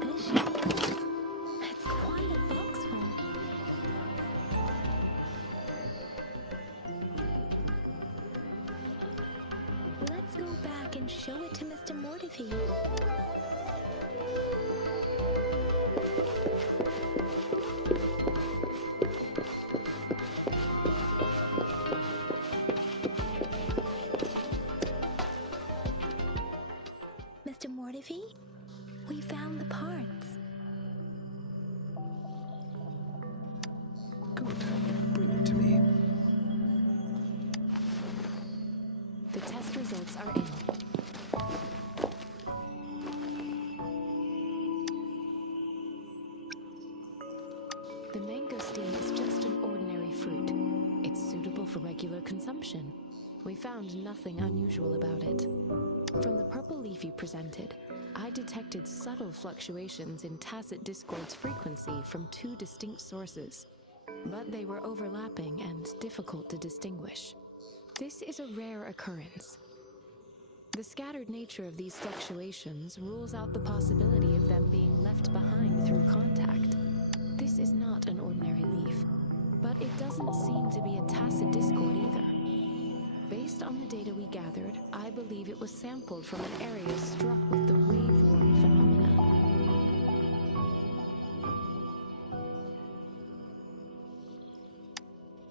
This should be it. It's quite a box full. Let's go back and show it to Mr. Mortefi. Mr. Mortefi, we found the parts. Good. Bring it to me. The test results are in. The mangosteen is just an ordinary fruit. It's suitable for regular consumption. We found nothing unusual about it. From the purple leaf you presented, I detected subtle fluctuations in tacit discord's frequency from two distinct sources, but they were overlapping and difficult to distinguish. This is a rare occurrence. The scattered nature of these fluctuations rules out the possibility of them being left behind through contact. This is not an ordinary leaf, but it doesn't seem to be a tacit discord either. Based on the data we gathered, I believe it was sampled from an area struck with the wave-worn phenomena.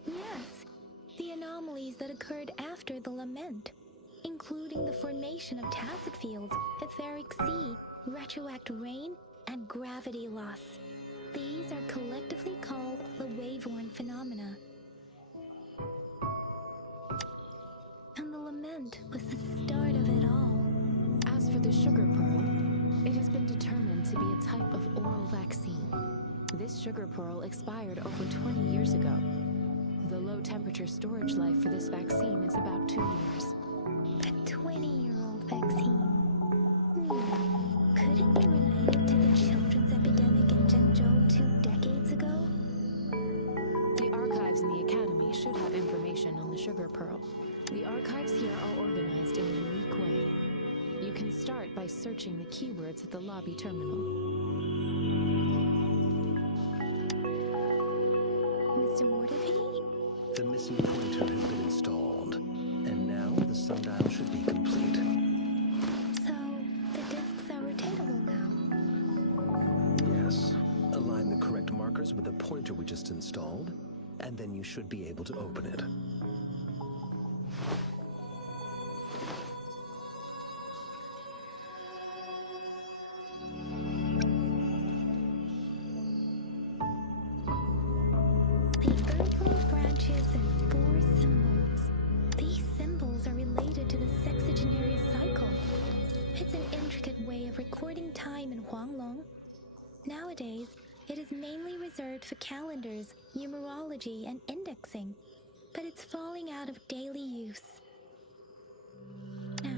Yes, the anomalies that occurred after the lament, including the formation of tacit fields, etheric sea, retroact rain, and gravity loss. These are collectively called the wave-worn phenomena. And the lament was the start of it all. As for the sugar pearl, it has been determined to be a type of oral vaccine. This sugar pearl expired over 20 years ago. The low-temperature storage life for this vaccine is about 2 years. A 20-year-old vaccine. Could it be related to the children's epidemic in Zhengzhou 2 decades ago? The archives in the Academy should have information on the sugar pearl. The archives here are organized in a unique way. You can start by searching the keywords at the lobby terminal. Mr. Mortefi? The missing pointer has been installed, and now the sundial should be complete. So, the discs are rotatable now. Yes. Align the correct markers with the pointer we just installed, and then you should be able to open it. The earthworm branches and 4 symbols. These symbols are related to the sexagenary cycle. It's an intricate way of recording time in Huanglong. Nowadays, it is mainly reserved for calendars, numerology, and indexing, but it's falling out of daily use. Now,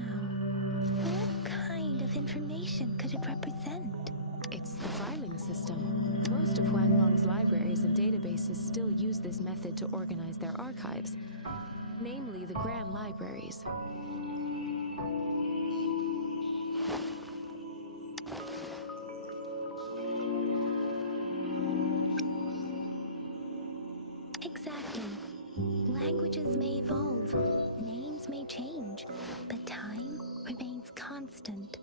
what kind of information could it represent? It's the filing system. Most of Huanglong's libraries and databases still use this method to organize their archives, namely the Grand Libraries. Exactly. Languages may evolve, names may change, but time remains constant.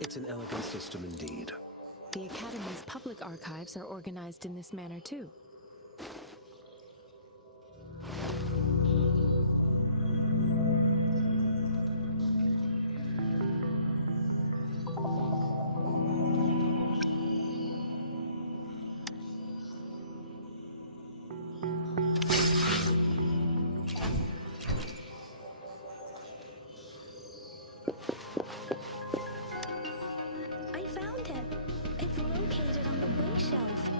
It's an elegant system indeed. The Academy's public archives are organized in this manner too. I found it. It's located on the way shelf.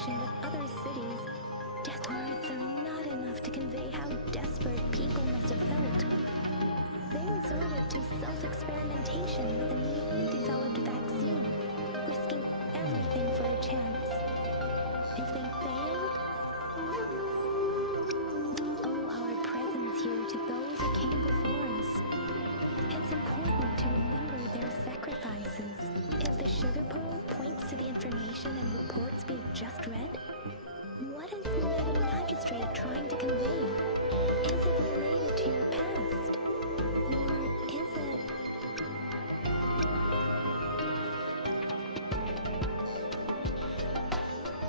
communication with other cities. Just words are not enough to convey how desperate people must have felt. They resorted to self-experimentation with a newly developed vaccine, risking everything for a chance. If they failed, we owe our presence here to those who came before us. It's important to remember their sacrifices. If the sugar pearl points to the information and reports we have just read, what is Madam Magistrate trying to convey? Is it related to your past? Or is it...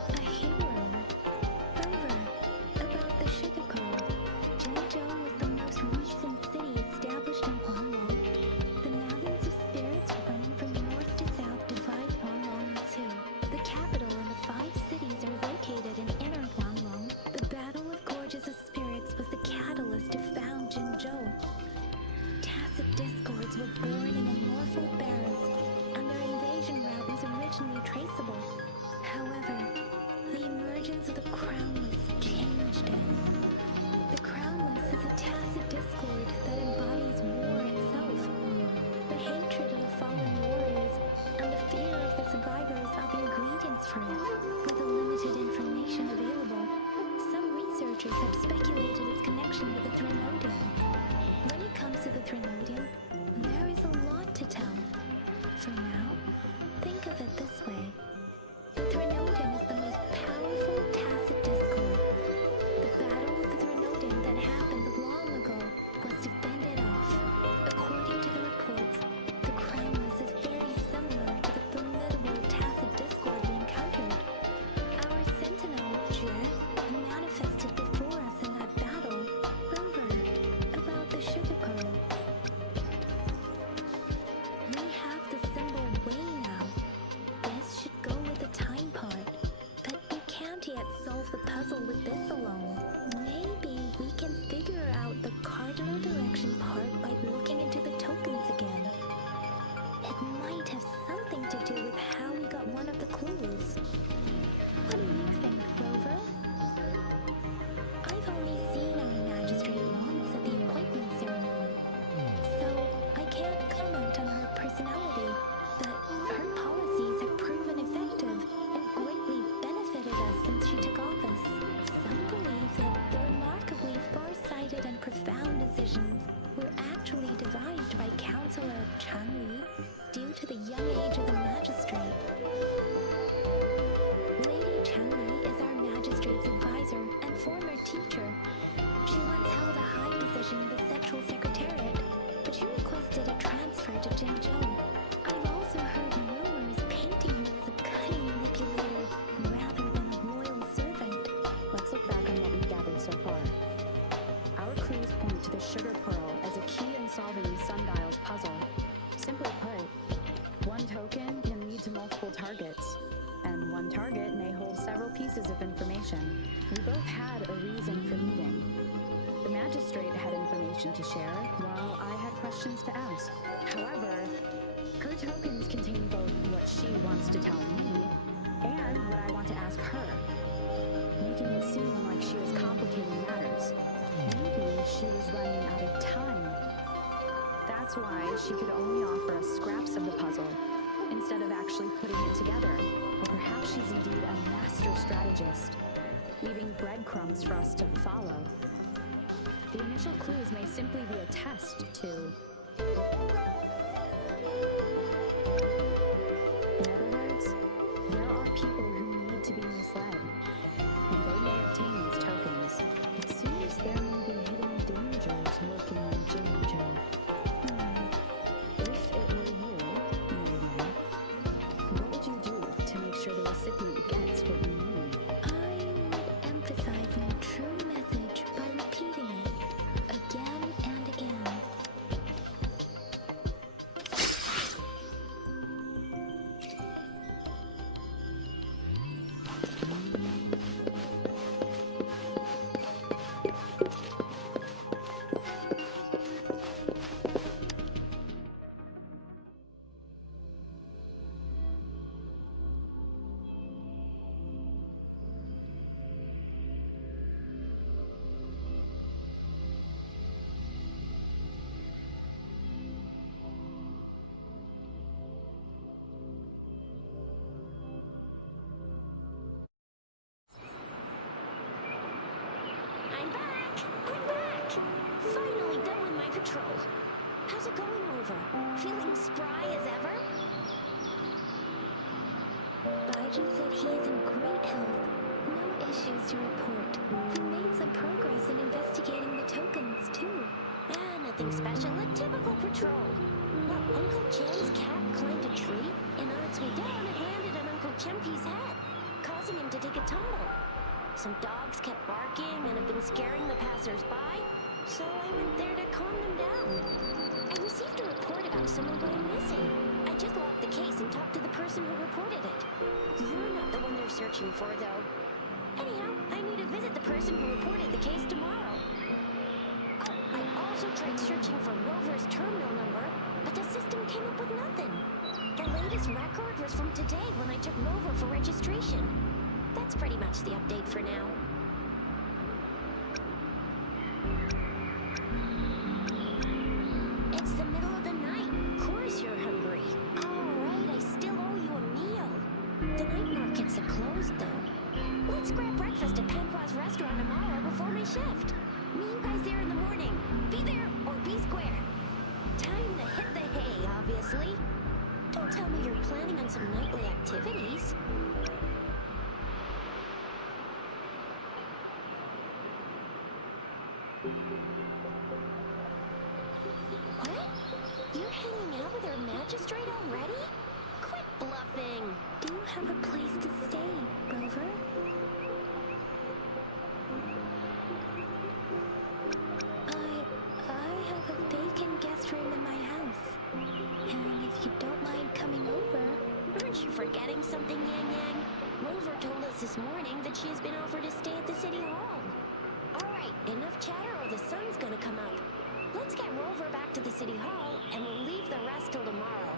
a hero? Over. About the sugar pearl. Zhengzhou was the most recent city established in Huanglong. The mountains of spirits running from north to south divide Huanglong in two. The capital and the 5 cities are located in inner Huanglong. The battle of gorges of spirits was the catalyst to found Zhengzhou. Tacit discords were born in the Norfolk Barrens, and their invasion route was originally traceable. However, the emergence of the Crownless changed it. The Crownless is a tacit discord that embodies war itself. The hatred of the fallen warriors and the fear of the survivors are the ingredients for it. With the limited information available, some researchers have speculated its connection with the Threnodian. When it comes to the Threnodian, there is a lot to tell. For now, think of it this way. The Threnodian is the most powerful tacit discord. The battle with the Threnodian that happened long ago was to fend it off. According to the reports, the Crownless is very similar to the formidable tacit discord we encountered. Our sentinel, Jue, manifested before us in that battle. Over. About the sugar pearl. We have the symbol way now. This should go with the time part. But we can't yet solve the puzzle with this alone. Maybe we can figure out the cardinal direction part by looking into the tokens again. It might have something to do with how we got one of the clues. What do you think, Rover? I've only seen our magistrate once at the appointment ceremony, so I can't comment on her personality, but her policies have proven effective and greatly benefited us since she took office. Some believe that the remarkably far-sighted and profound decisions were actually devised by Counselor Changli due to the young age of the magistrate. Lady Changli is our magistrate's advisor and former teacher. She once held a high position in the Central Secretariat, but she requested a transfer to Zhengzhou. I've also heard rumors painting her as a cunning manipulator rather than a loyal servant. Let's look back on what we've gathered so far. Our clues point to the sugar pearl as a key in solving the Sundial's puzzle. Simply put, one token can lead to multiple targets, and one target may hold several pieces of information. We both had a reason for meeting. The magistrate had information to share, while I had questions to ask. However, her tokens contain both what she wants to tell me and what I want to ask her, making it seem like she was complicating matters. Maybe she was running out of time. That's why she could only offer us scraps of the puzzle, instead of actually putting it together. Or perhaps she's indeed a master strategist, leaving breadcrumbs for us to follow. The initial clues may simply be a test to... In other words, there are people who need to be misled, and they may obtain these tokens. It seems there may be hidden dangers lurking in Zhengzhou. If it were you, Miriam, what would you do to make sure the recipient gets what you mean? I would emphasize my true message by repeating it again and again. patrol. How's it going, Rover? Feeling spry as ever? Baiju said he is in great health. No issues to report. We made some progress in investigating the tokens, too. Nothing special, a typical patrol. Well, Uncle Jen's cat climbed a tree, and on its way down, it landed on Uncle Chempy's head, causing him to take a tumble. Some dogs kept barking and have been scaring the passers-by, so I went there to calm them down. I received a report about someone going missing. I just locked the case and talked to the person who reported it. You're not the one they're searching for, though. Anyhow, I need to visit the person who reported the case tomorrow. Oh, I also tried searching for Rover's terminal number, but the system came up with nothing. The latest record was from today when I took Rover for registration. That's pretty much the update for now. It's the middle of the night. Of course you're hungry. All right, I still owe you a meal. The night markets are closed, though. Let's grab breakfast at Panqua's restaurant tomorrow before my shift. Me you guys there in the morning. Be there or be square. Time to hit the hay, obviously. Don't tell me you're planning on some nightly activities. What? You're hanging out with our magistrate already? Quit bluffing. Do you have a place to stay, Rover? I have a vacant guest room in my house. And if you don't mind coming over... Aren't you forgetting something, Yang Yang? Rover told us this morning that she has been offered to stay at the City Hall. Alright, enough chatter or the sun's gonna come up. Let's get Rover back to the City Hall, and we'll leave the rest till tomorrow.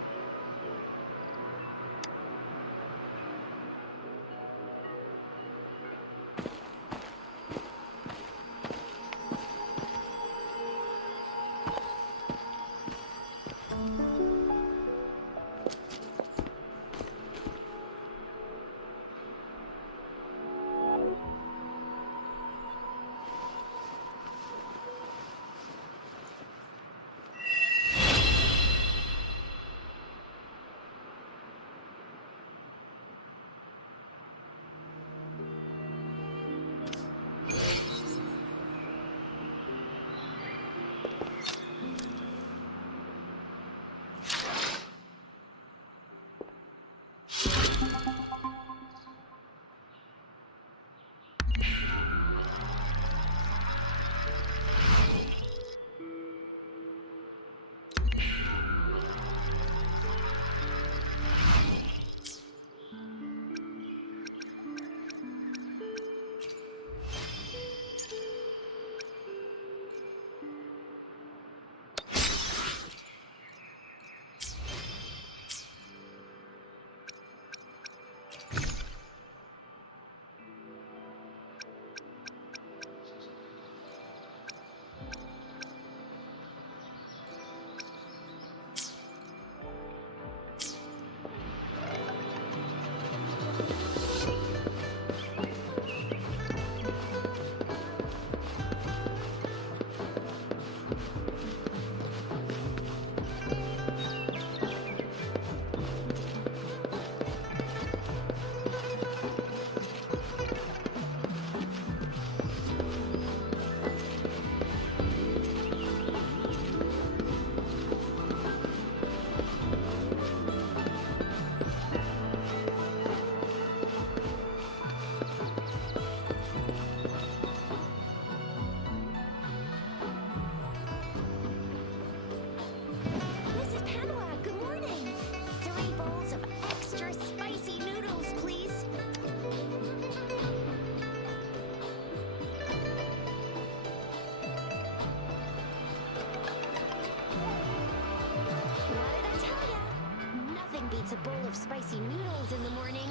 A bowl of spicy noodles in the morning.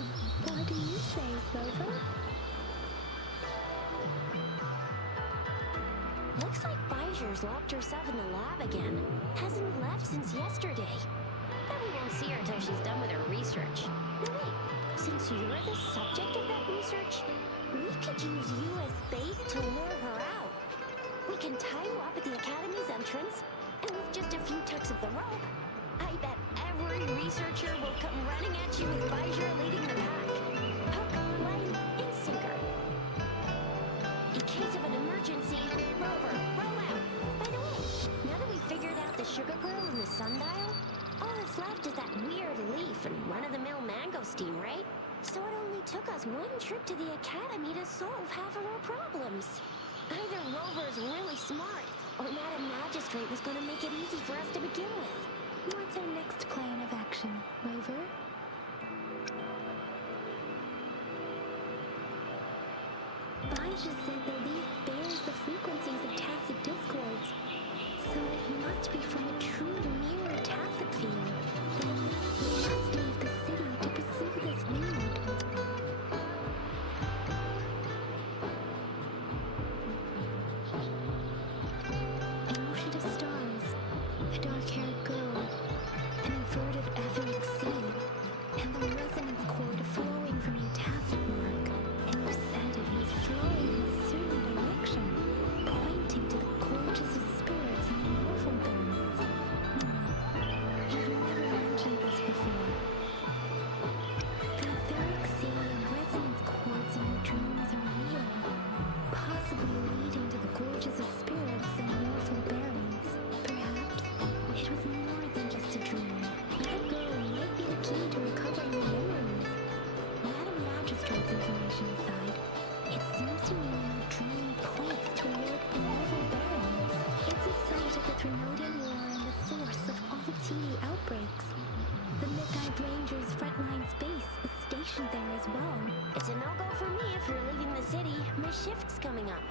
What do you say, Rover? Looks like Baiju's locked herself in the lab again. Hasn't left since yesterday. Bet we won't see her till she's done with her research. No, wait. Since you're the subject of that research, we could use you as bait to lure her out. We can tie you up at the Academy's entrance, And with just a few tugs of the rope, I bet every researcher will come running at you with Bijur leading the pack. Hook, line, and sinker. In case of an emergency, Rover, roll out. By the way, now that we've figured out the sugar pearl and the sundial, all that's left is that weird leaf and run-of-the-mill mangosteen, right? So it only took us one trip to the academy to solve half of our problems. Either Rover's really smart, or Madam Magistrate was going to make it easy for us to begin with. What's our next plan of action, Rover? Bijur said the leaf bears the frequencies of tacit discords, so it must be from a true mirror tacit field. Then we must leave the city to pursue this need. An ocean of stars, a dark-haired girl, an inverted etheric sea, and the resonance cord flowing from your tacit mark. And you said it was flowing in a certain direction, pointing to the gorges of spirits and the mortal barons. You've never mentioned this before. The etheric sea and resonance cords in your dreams are real, possibly leading to the gorges of spirits and mortal barons. Perhaps it was more than just a dream. That girl might be the key to recovering the memories. Madam Magistrate's information aside, it seems to me your dream points toward the mortal barons. It's a site of the Trinodian War and the source of all TD outbreaks. The Midnight Rangers' frontline base is stationed there as well. It's a no-go for me if you're leaving the city. My shift's coming up.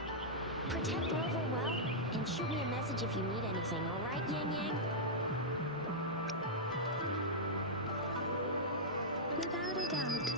Protect Rover well, and shoot me a message if you need anything, alright, Yang Yang? Without a doubt.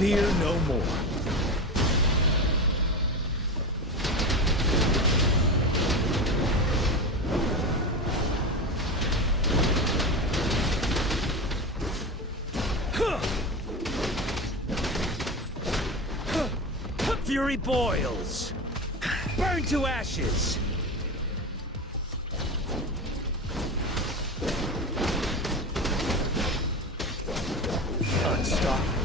Fear no more. Fury boils. Burn to ashes. Unstoppable.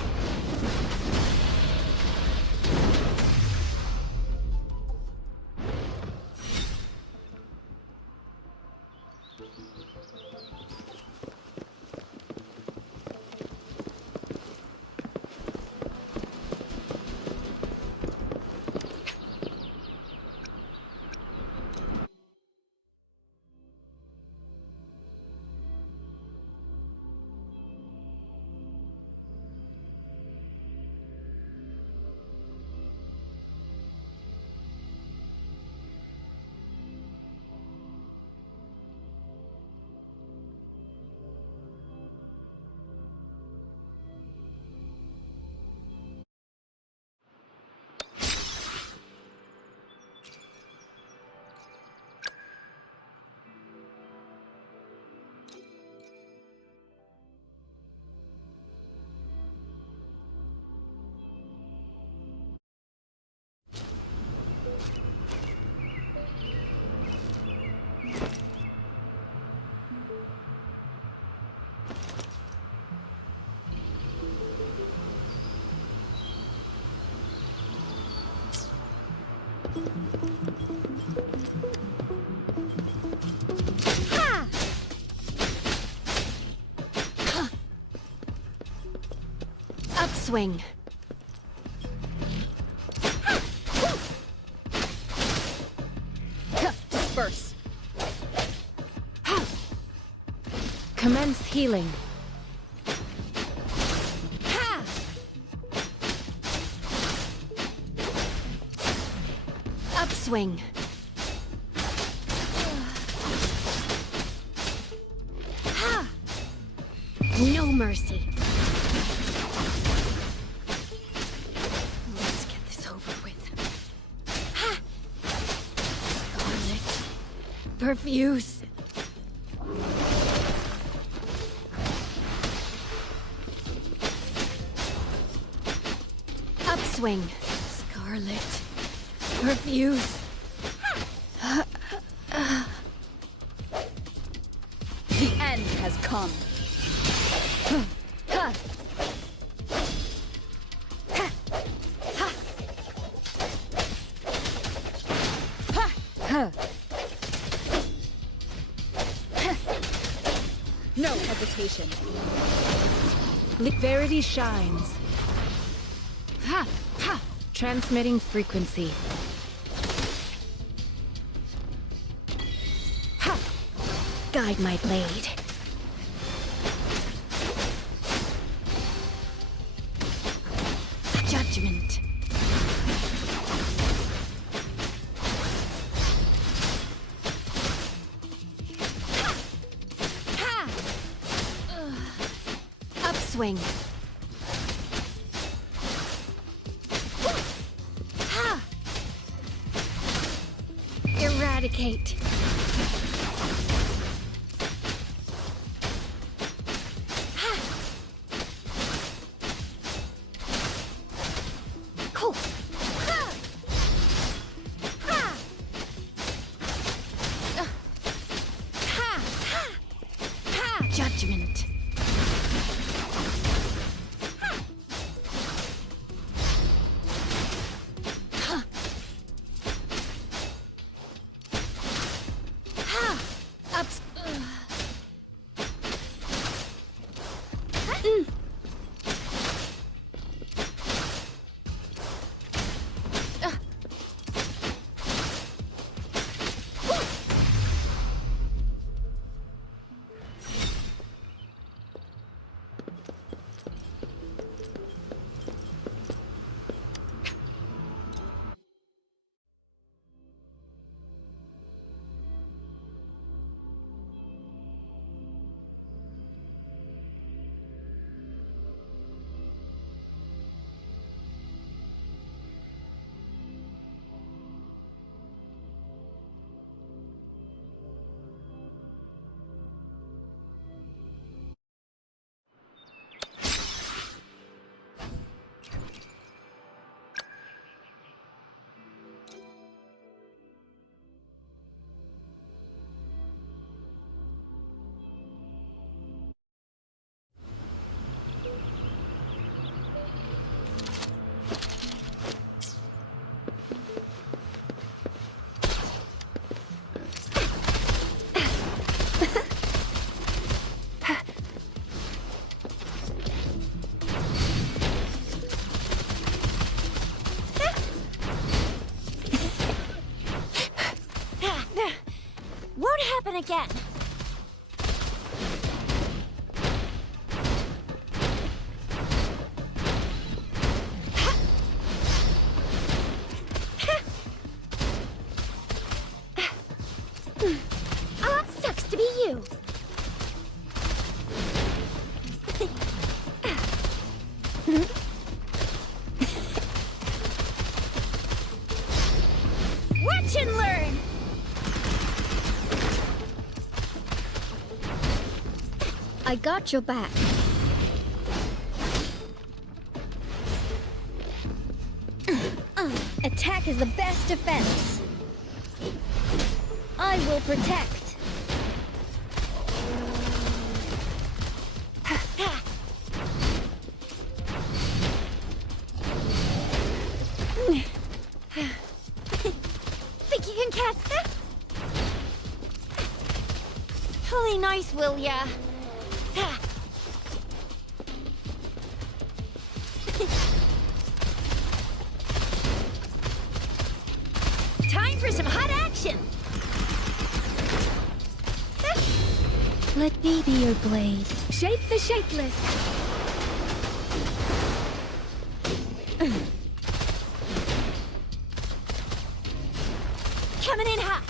Upswing. Disperse. Commence healing. Ha! Upswing. Ha! No mercy. Let's get this over with. Ha! Scarlet. Perfuse. Upswing. Scarlet. Perfuse. The end has come. No hesitation. Verity shines. Ha! Ha! Transmitting frequency. Ha! Guide my blade. Judgment. Ha! Upswing. Ha! Eradicate. Ha! Cool. Ha! Ha! Ha! Ha! Ha! Judgment. Ups. Won't happen again. Sucks to be you. Watch and learn. I got your back. Attack is the best defense. I will protect. Think you can catch that? Play nice, will ya? Let me be your blade. Shape the shapeless! Coming in hot!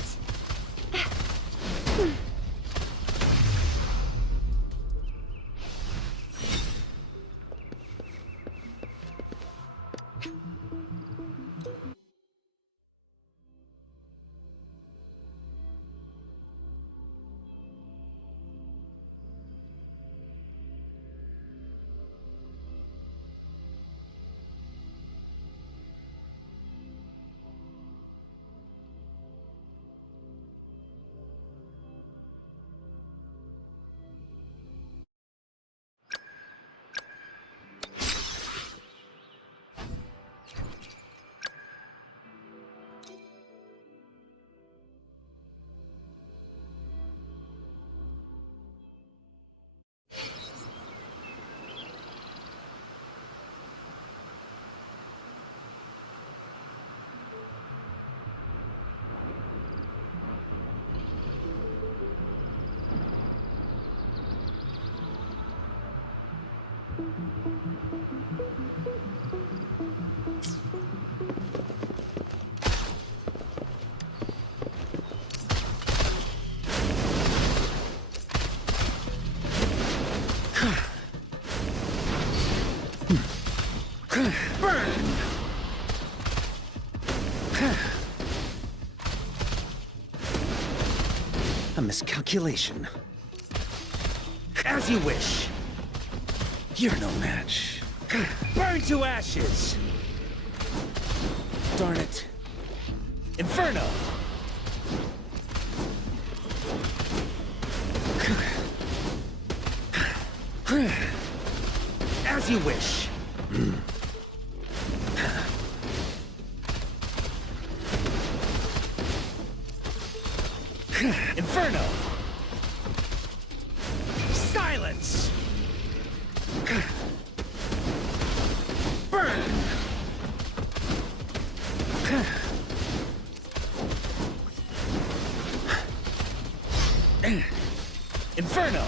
Burn! A miscalculation. As you wish. You're no match. Burn to ashes! Darn it. Inferno! As you wish. Inferno! Silence! Burn! Inferno!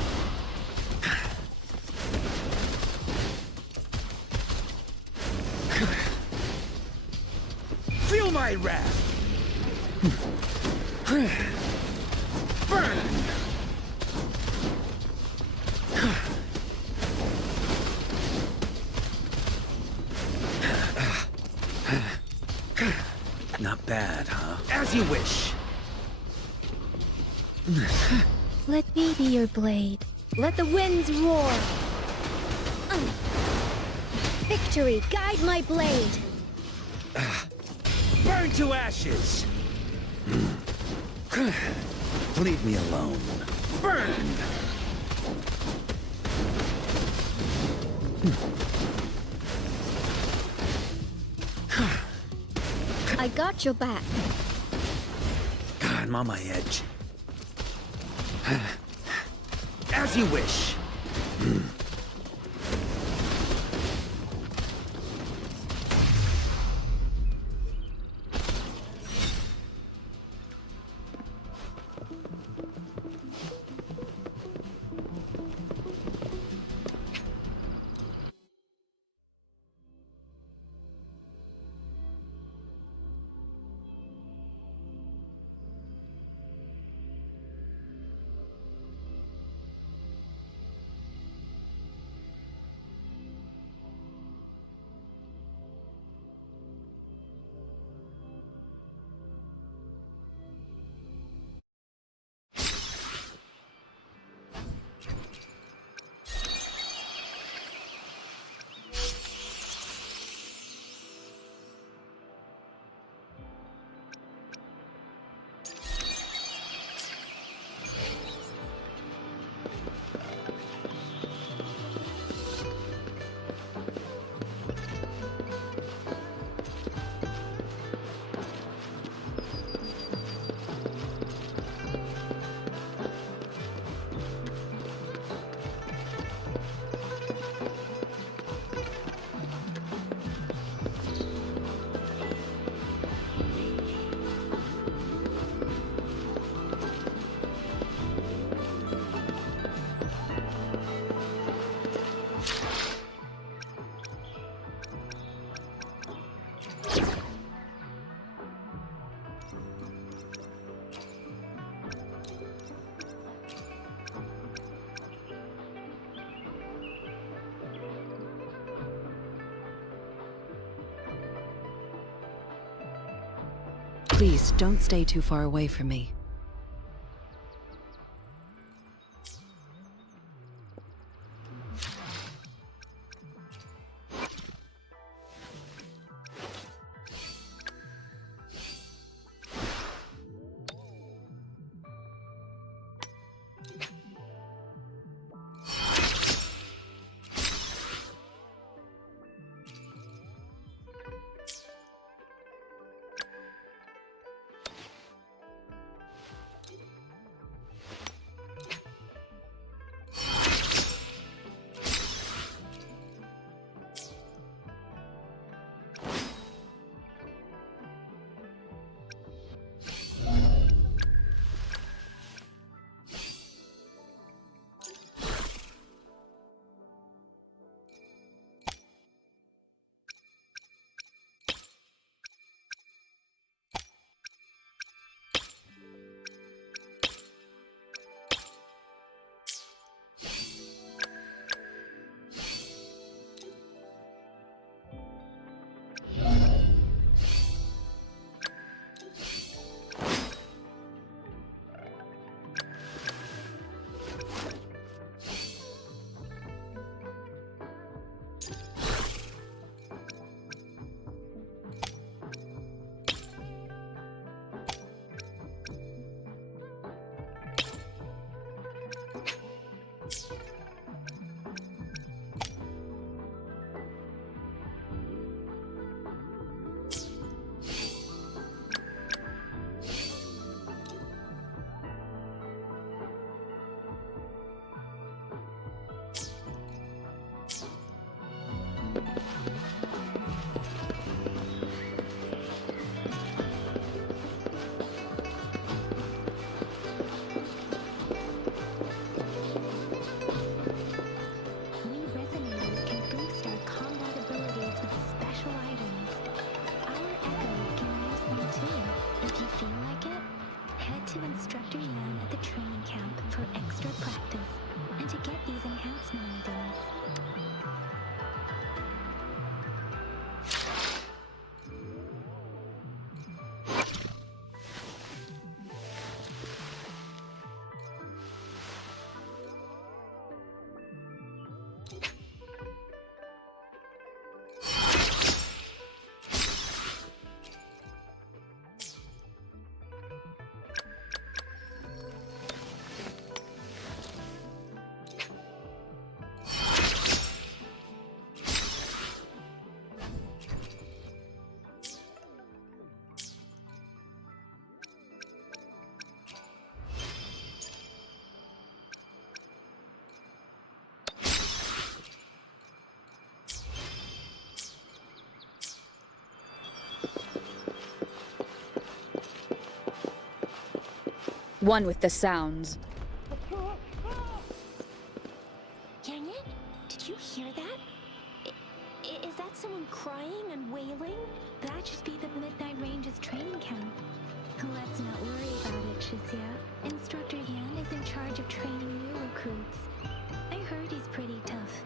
Feel my wrath! Burn! Not bad, huh? As you wish. Let me be your blade. Let the winds roar! Victory, guide my blade! Burn to ashes! Leave me alone. Burn! I got your back. God, I'm on my edge. As you wish. Please, don't stay too far away from me. One with the sounds. Dang it! Did you hear that? Is that someone crying and wailing? That should be the Midnight Range's training camp. Let's not worry about it, Shizia. Instructor Yan is in charge of training new recruits. I heard he's pretty tough,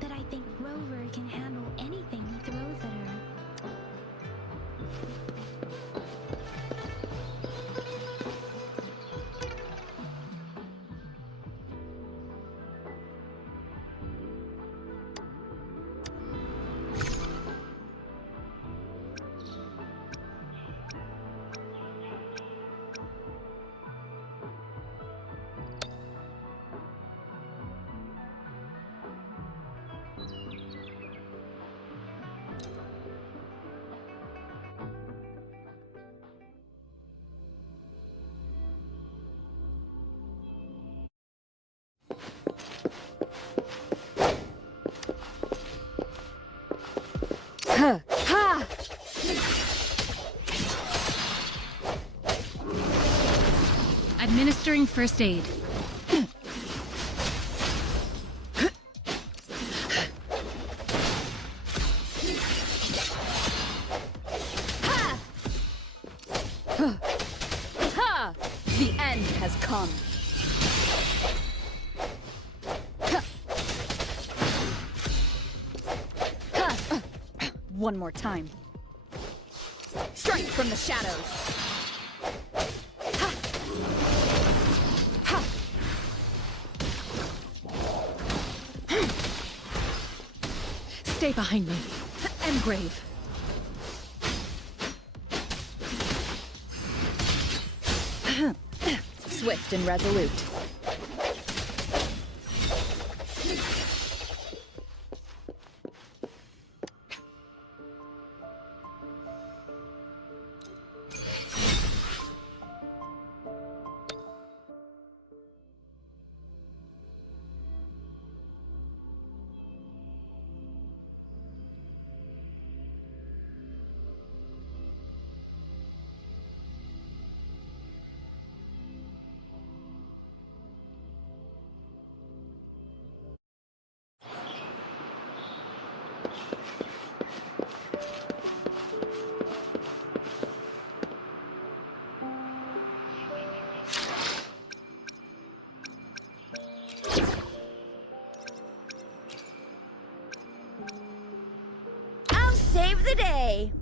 but I think Rover can handle anything he throws at her. Ha! Ha! Administering first aid. Ha! The end has come. One more time. Strike from the shadows. Stay behind me. Engrave. Swift and resolute. I'll save the day.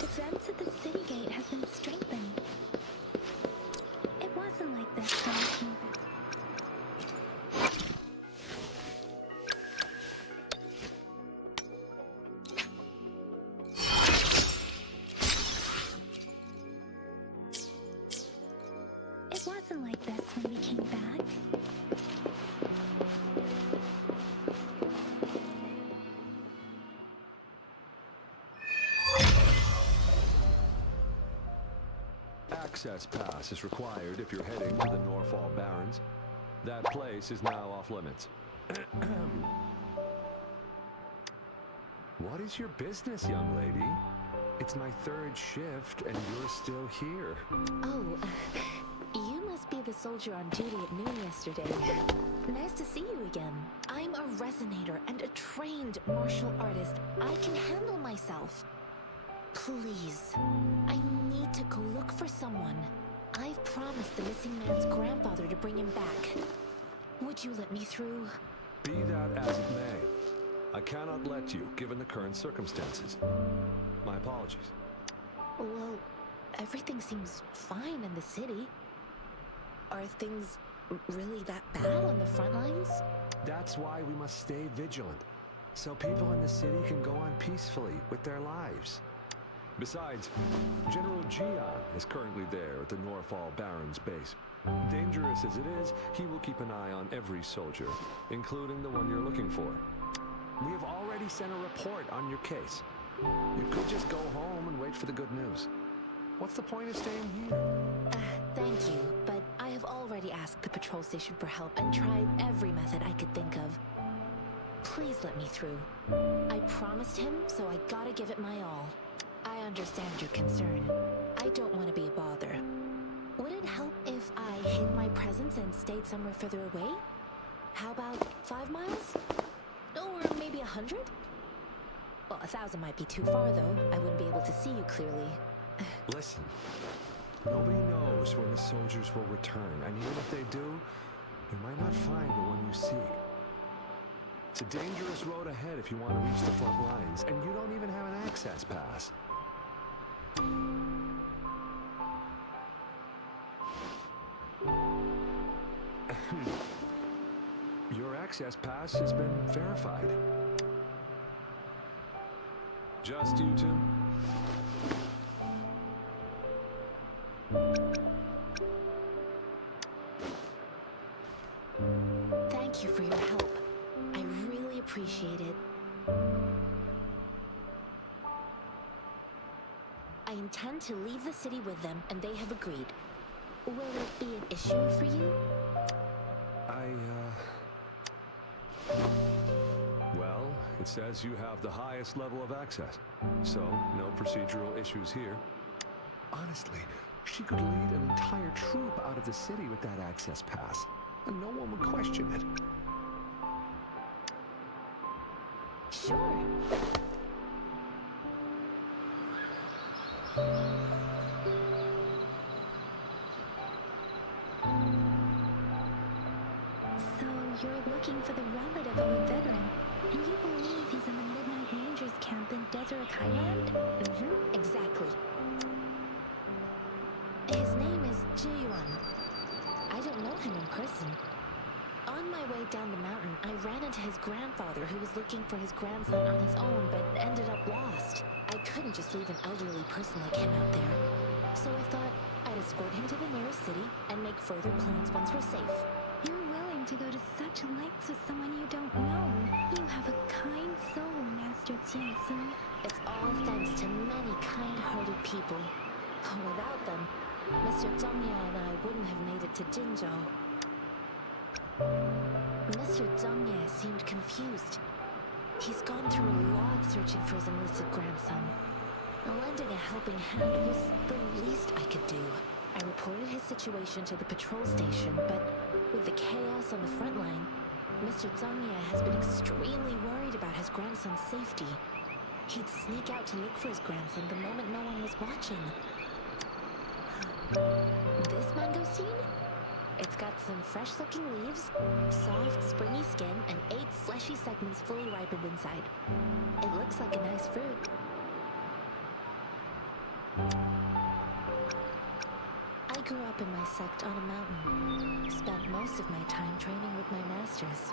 Defense at the city gate has been strengthened. It wasn't like this when I came back. It wasn't like this when we came back. Access pass is required if you're heading to the Norfall Barrens. That place is now off limits. What is your business, young lady? It's my third shift and you're still here. Oh, you must be the soldier on duty at noon yesterday. Nice to see you again. I'm a resonator and a trained martial artist. I can handle myself. Please, I need to go look for someone. I've promised the missing man's grandfather to bring him back. Would you let me through? Be that as it may, I cannot let you, given the current circumstances. My apologies. Well, everything seems fine in the city. Are things really that bad on the front lines? That's why we must stay vigilant, so people in the city can go on peacefully with their lives. Besides, General Gian is currently there at the Norfall Barrens base. Dangerous as it is, he will keep an eye on every soldier, including the one you're looking for. We have already sent a report on your case. You could just go home and wait for the good news. What's the point of staying here? Thank you, but I have already asked the patrol station for help and tried every method I could think of. Please let me through. I promised him, so I gotta give it my all. I understand your concern. I don't want to be a bother. Would it help if I hid my presence and stayed somewhere further away? How about 5 miles? Or maybe 100? Well, 1,000 might be too far, though. I wouldn't be able to see you clearly. Listen, nobody knows when the soldiers will return, and even if they do, you might not find the one you seek. It's a dangerous road ahead if you want to reach the front lines, and you don't even have an access pass. Your access pass has been verified. Just you two? Thank you for your help. I really appreciate it. I intend to leave the city with them, and they have agreed. Will it be an issue for you? Well, it says you have the highest level of access, so no procedural issues here. Honestly, she could lead an entire troop out of the city with that access pass, and no one would question it. Sure. So you're looking for the relative of a veteran, and you believe he's in the Midnight Rangers camp in Deseret Highland? Exactly. His name is Ji-Yuan. I don't know him in person. On my way down the mountain, I ran into his grandfather who was looking for his grandson on his own, but ended up lost. I couldn't just leave an elderly person like him out there. So I thought I'd escort him to the nearest city and make further plans once we're safe. You're willing to go to such lengths with someone you don't know. You have a kind soul, Master Tiansun. It's all thanks to many kind-hearted people. Without them, Mr. Zhongye and I wouldn't have made it to Jinzhou. Mr. Zhongye seemed confused. He's gone through a lot searching for his enlisted grandson. Lending a helping hand was the least I could do. I reported his situation to the patrol station, but with the chaos on the front line, Mr. Zhongye has been extremely worried about his grandson's safety. He'd sneak out to look for his grandson the moment no one was watching. This mangosteen? It's got some fresh-looking leaves, soft, springy skin, and 8 fleshy segments fully ripened inside. It looks like a nice fruit. I grew up in my sect on a mountain. Spent most of my time training with my masters.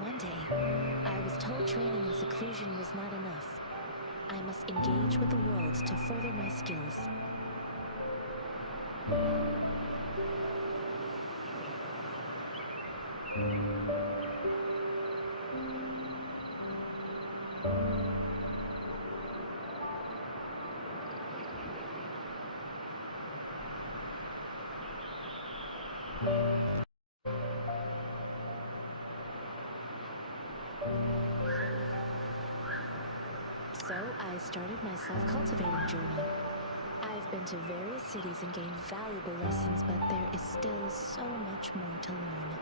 One day, I was told training in seclusion was not enough. I must engage with the world to further my skills. So I started my self-cultivating journey. I've been to various cities and gained valuable lessons, but there is still so much more to learn.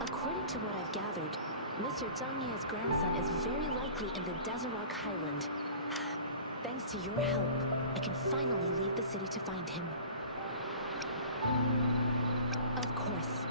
According to what I've gathered, Mr. Zhongye's grandson is very likely in the Deseret Highland. Thanks to your help, I can finally leave the city to find him. Of course.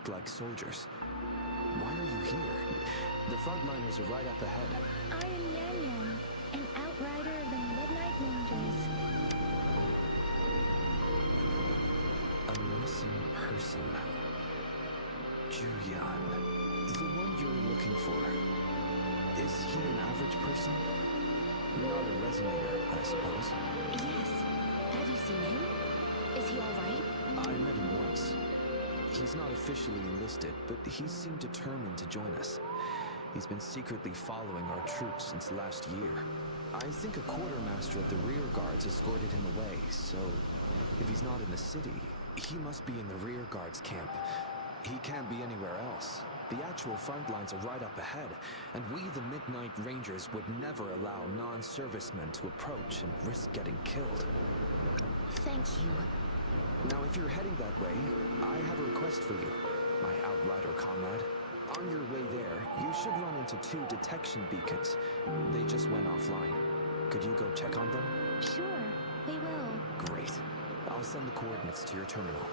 looked like soldiers. Why are you here? The frontliners are right up ahead. I am Yan Yan, an outrider of the Midnight Rangers. A missing person. Juyan. The one you're looking for. Is he an average person? Not a resonator, I suppose. Yes. Have you seen him? Is he all right? I met him once. He's not officially enlisted, but he seemed determined to join us. He's been secretly following our troops since last year. I think a quartermaster of the rear guards escorted him away, so if he's not in the city, he must be in the rear guards camp. He can't be anywhere else. The actual front lines are right up ahead, and we, the Midnight Rangers, would never allow non-servicemen to approach and risk getting killed. Thank you. Now, if you're heading that way, I have a request for you, my outrider comrade. On your way there, you should run into 2 detection beacons. They just went offline. Could you go check on them? Sure, we will. Great. I'll send the coordinates to your terminal.